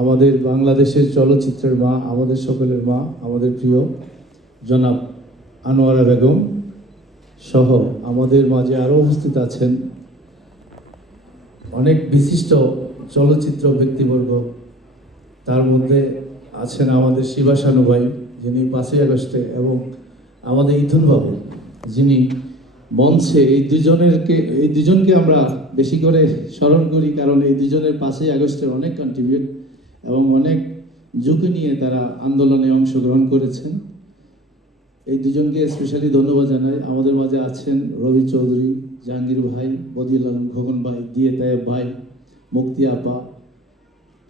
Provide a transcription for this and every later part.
আমাদের বাংলাদেশের চলচ্চিত্রের মা, আমাদের সকলের মা, আমাদের প্রিয় জনাব আনোয়ারা বেগম সহ আমাদের মাঝে আরও উপস্থিত আছেন অনেক বিশিষ্ট চলচ্চিত্র ব্যক্তিবর্গ। তার মধ্যে আছেন আমাদের শিবাশানু ভাই, যিনি পাঁচই আগস্টে, এবং আমাদের ইথুন বাবু, যিনি মঞ্চে এই দুজনেরকে, এই দুজনকে আমরা বেশি করে স্মরণ করি কারণ এই দুজনের পাঁচই আগস্টের অনেক কন্ট্রিবিউট এবং অনেক ঝুঁকি নিয়ে তারা আন্দোলনে অংশগ্রহণ করেছেন। এই দুজনকে স্পেশালি ধন্যবাদ জানাই। আমাদের মাঝে আছেন রবি চৌধুরী, জাহাঙ্গীর ভাই বদিউল আলম খোকন ভাই, দিয়ে তায়েব ভাই, মুক্তি আপা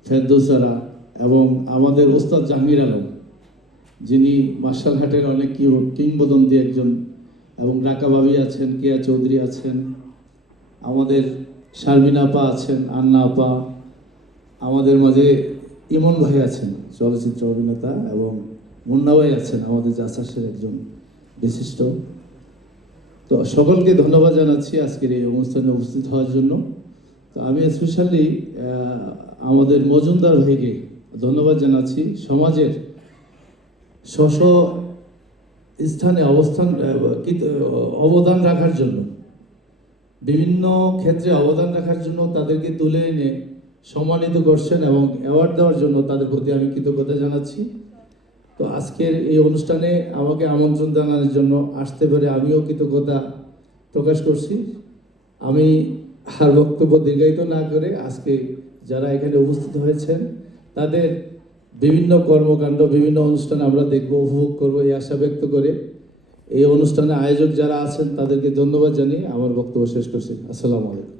ফেরদৌসারা এবং আমাদের ওস্তাদ জাহাঙ্গীর আলম, যিনি মার্শালঘাটের অনেক কিংবদন্তি একজন এবং রাকা ভাবি আছেন, কেয়া চৌধুরী আছেন, আমাদের শারমিন আপা আছেন, আন্না আপা, আমাদের মাঝে ইমন ভাই আছেন, চলচ্চিত্র অভিনেতা, এবং মুন্না ভাই আছেন, আমাদের জাসাসের একজন বিশিষ্ট। তো সকলকে ধন্যবাদ জানাচ্ছি আজকের এই অনুষ্ঠানে উপস্থিত হওয়ার জন্য। তো আমি স্পেশালি আমাদের মজুমদার ভাইকে ধন্যবাদ জানাচ্ছি। সমাজের স্ব স্থানে অবস্থান অবদান রাখার জন্য। বিভিন্ন ক্ষেত্রে অবদান রাখার জন্য তাদেরকে তুলে এনে সম্মানিত করছেন এবং অ্যাওয়ার্ড দেওয়ার জন্য তাদের প্রতি আমি কৃতজ্ঞতা জানাচ্ছি। তো আজকের এই অনুষ্ঠানে আমাকে আমন্ত্রণ জানানোর জন্য আসতে পেরে আমিও কৃতজ্ঞতা প্রকাশ করছি। আমি আর বক্তব্য দীর্ঘায়িত না করে আজকে যারা এখানে উপস্থিত হয়েছেন, তাদের বিভিন্ন কর্মকাণ্ড, বিভিন্ন অনুষ্ঠান আমরা দেখব, উপভোগ করব এই আশা ব্যক্ত করে। এই অনুষ্ঠানে আয়োজক যারা আছেন তাদেরকে ধন্যবাদ জানিয়ে আমার বক্তব্য শেষ করছি। আসসালামু আলাইকুম।